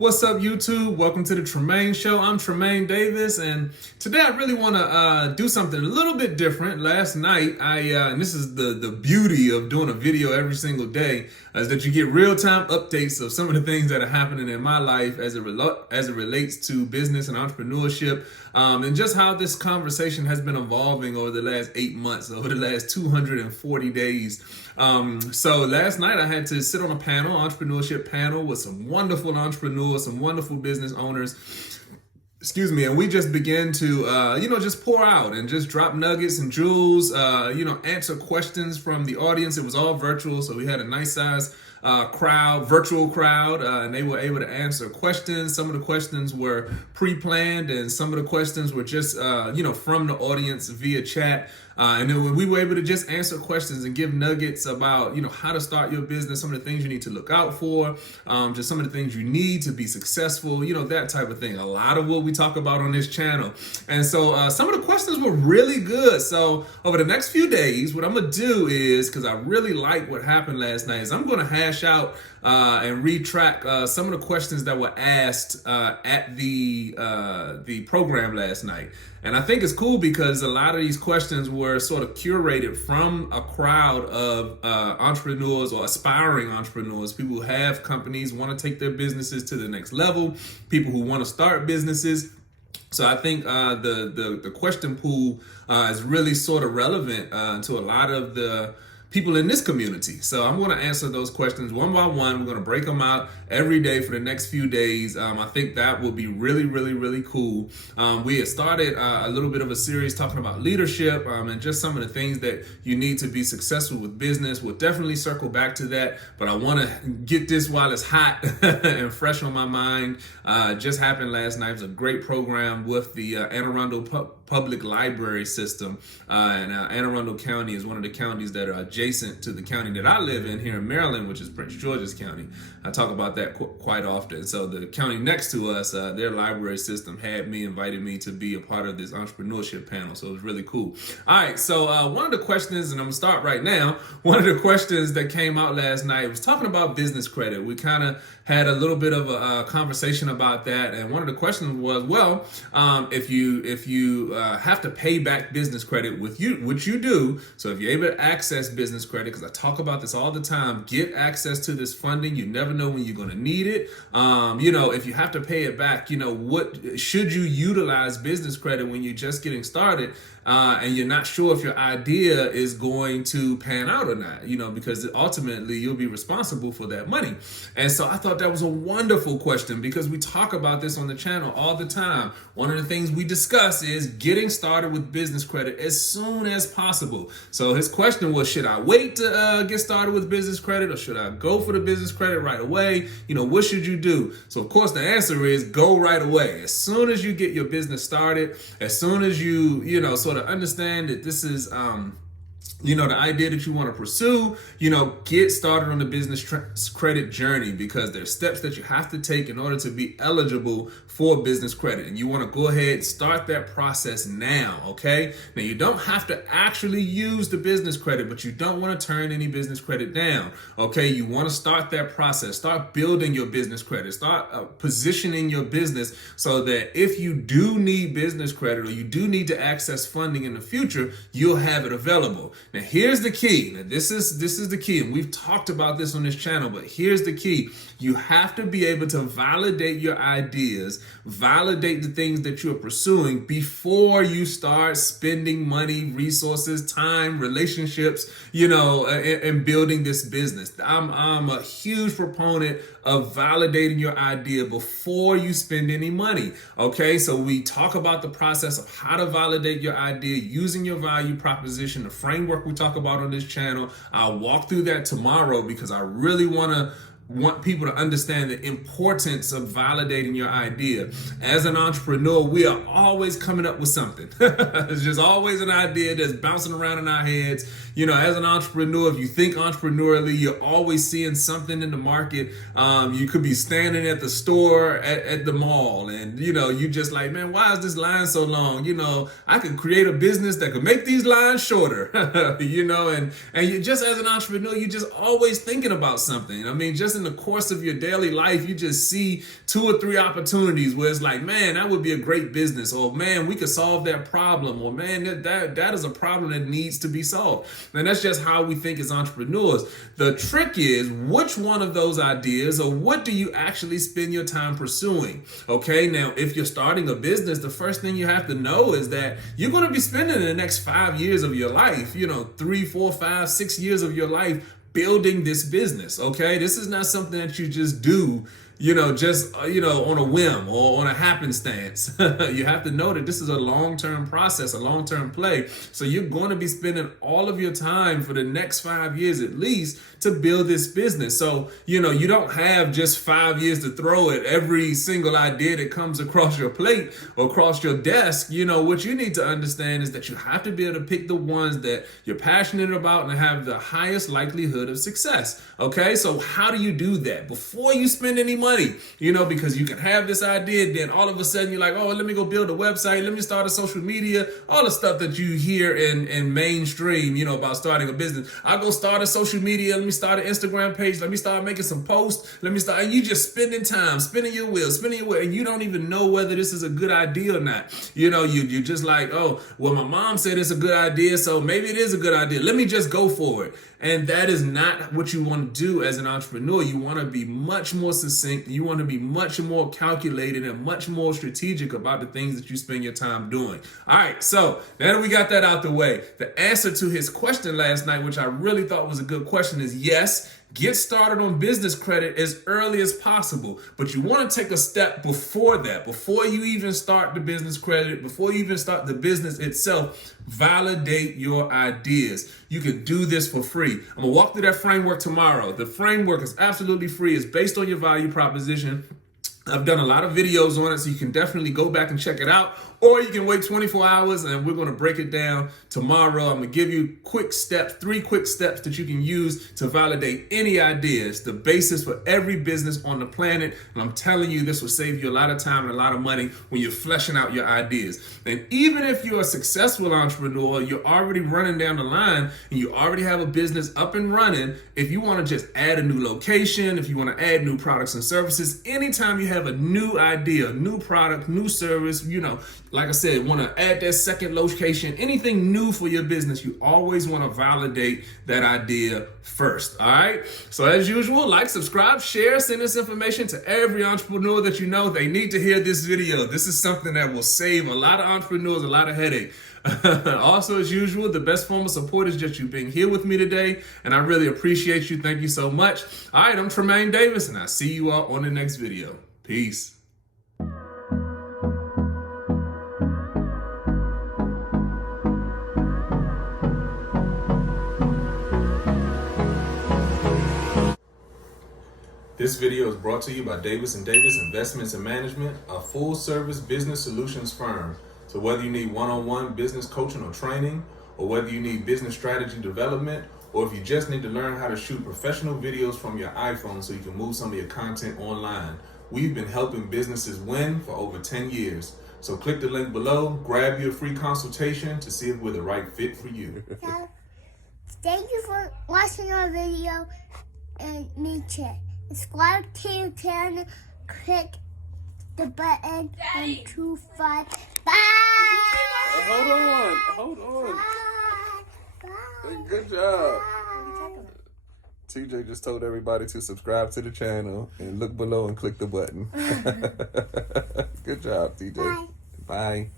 What's up, YouTube? Welcome to the Tremain Show. I'm Tremain Davis, and today I really want to do something a little bit different. Last night, and this is the beauty of doing a video every single day, is that you get real-time updates of some of the things that are happening in my life as it relates to business and entrepreneurship, and just how this conversation has been evolving over the last 8 months, over the last 240 days. So last night I had to sit on a entrepreneurship panel with some wonderful entrepreneurs, some wonderful business owners. Excuse me, and we just began to, just pour out and just drop nuggets and jewels, answer questions from the audience. It was all virtual, so we had a nice size virtual crowd, and they were able to answer questions. Some of the questions were pre-planned, and some of the questions were just, from the audience via chat. And then we were able to just answer questions and give nuggets about, how to start your business, some of the things you need to look out for, just some of the things you need to be successful, that type of thing. A lot of what we talk about on this channel. And so some of the questions were really good. So over the next few days, what I'm going to do is, because I really like what happened last night, is I'm going to hash out and retrack some of the questions that were asked at the program last night. And I think it's cool because a lot of these questions were sort of curated from a crowd of entrepreneurs or aspiring entrepreneurs, people who have companies, want to take their businesses to the next level, people who want to start businesses. So I think the question pool is really sort of relevant to a lot of the people in this community. So I'm going to answer those questions one by one. We're going to break them out every day for the next few days. I think that will be really, really, really cool. We had started a little bit of a series talking about leadership and just some of the things that you need to be successful with business. We'll definitely circle back to that, but I want to get this while it's hot and fresh on my mind. Just happened last night. It was a great program with the Anne Arundel Public Library System, and Anne Arundel County is one of the counties that are adjacent to the county that I live in here in Maryland, which is Prince George's County. I talk about that quite often. So the county next to us, their library system invited me to be a part of this entrepreneurship panel. So it was really cool. All right, so one of the questions, and I'm gonna start right now, one of the questions that came out last night was talking about business credit. We kind of had a little bit of a conversation about that, and one of the questions was, well, if you have to pay back business credit which you do, so if you're able to access business credit, because I talk about this all the time, get access to this funding. You never know when you're going to need it. If you have to pay it back, what should you utilize business credit when you're just getting started and you're not sure if your idea is going to pan out or not, because ultimately you'll be responsible for that money. And so I thought that was a wonderful question, because we talk about this on the channel all the time. One of the things we discuss is getting started with business credit as soon as possible. So his question was, should I wait to get started with business credit, or should I go for the business credit right away? What should you do? So of course the answer is go right away. As soon as you get your business started, as soon as you, sort of understand that this is, the idea that you want to pursue, get started on the business credit journey, because there's steps that you have to take in order to be eligible for business credit. And you want to go ahead and start that process now, okay? Now, you don't have to actually use the business credit, but you don't want to turn any business credit down, okay? You want to start that process, start building your business credit, start positioning your business so that if you do need business credit, or you do need to access funding in the future, you'll have it available. Now, here's the key. Now, this is the key, and we've talked about this on this channel, but here's the key. You have to be able to validate your ideas, validate the things that you're pursuing before you start spending money, resources, time, relationships, and building this business. I'm a huge proponent of validating your idea before you spend any money. Okay, so we talk about the process of how to validate your idea using your value proposition, the framework we talk about on this channel. I'll walk through that tomorrow, because I really want people to understand the importance of validating your idea. As an entrepreneur, we are always coming up with something. It's just always an idea that's bouncing around in our heads. As an entrepreneur, if you think entrepreneurially, you're always seeing something in the market. You could be standing at the store at the mall, and you just like, man, why is this line so long? I could create a business that could make these lines shorter. And you just as an entrepreneur, you're just always thinking about something. I mean, just in the course of your daily life, you just see 2 or 3 opportunities where it's like, man, that would be a great business, or man, we could solve that problem, or man, that is a problem that needs to be solved. And that's just how we think as entrepreneurs. The trick is, which one of those ideas, or what do you actually spend your time pursuing? Okay, now if you're starting a business, the first thing you have to know is that you're going to be spending the next 5 years of your life, 3, 4, 5, 6 years of your life building this business. Okay, this is not something that you just do on a whim or on a happenstance. You have to know that this is a long-term process, a long-term play. So you're going to be spending all of your time for the next 5 years at least to build this business. So, you don't have just 5 years to throw at every single idea that comes across your plate or across your desk. What you need to understand is that you have to be able to pick the ones that you're passionate about and have the highest likelihood of success. Okay, so how do you do that? Before you spend any money, because you can have this idea, then all of a sudden you're like, oh, let me go build a website, let me start a social media, all the stuff that you hear in mainstream, about starting a business. I'll go start a social media, let me start an Instagram page, let me start making some posts, and you just spending time, spinning your wheels, and you don't even know whether this is a good idea or not. You're just like, oh, well, my mom said it's a good idea, so maybe it is a good idea. Let me just go for it. And that is not what you want to do as an entrepreneur. You want to be much more succinct. You want to be much more calculated and much more strategic about the things that you spend your time doing. All right, so now that we got that out the way, the answer to his question last night, which I really thought was a good question, is yes. Get started on business credit as early as possible, but you want to take a step before that. Before you even start the business credit, before you even start the business itself, validate your ideas. You can do this for free. I'm going to walk through that framework tomorrow. The framework is absolutely free. It's based on your value proposition. I've done a lot of videos on it, so you can definitely go back and check it out. Or you can wait 24 hours and we're going to break it down tomorrow. I'm going to give you 3 quick steps that you can use to validate any ideas, the basis for every business on the planet. And I'm telling you, this will save you a lot of time and a lot of money when you're fleshing out your ideas. And even if you're a successful entrepreneur, you're already running down the line and you already have a business up and running. If you want to just add a new location, if you want to add new products and services, anytime you have a new idea, new product, new service, like I said, want to add that second location, anything new for your business, you always want to validate that idea first. All right. So as usual, like, subscribe, share, send this information to every entrepreneur that you know. They need to hear this video. This is something that will save a lot of entrepreneurs a lot of headache. Also, as usual, the best form of support is just you being here with me today. And I really appreciate you. Thank you so much. All right. I'm Tremain Davis, and I'll see you all on the next video. Peace. This video is brought to you by Davis & Davis Investments and Management, a full-service business solutions firm. So whether you need one-on-one business coaching or training, or whether you need business strategy development, or if you just need to learn how to shoot professional videos from your iPhone so you can move some of your content online, we've been helping businesses win for over 10 years. So click the link below, grab your free consultation to see if we're the right fit for you. So, thank you for watching our video and me check. Subscribe to the channel, click the button, and 2, 5. Bye! Hold on. Bye! Good job. Bye! TJ just told everybody to subscribe to the channel and look below and click the button. Good job, TJ. Bye. Bye.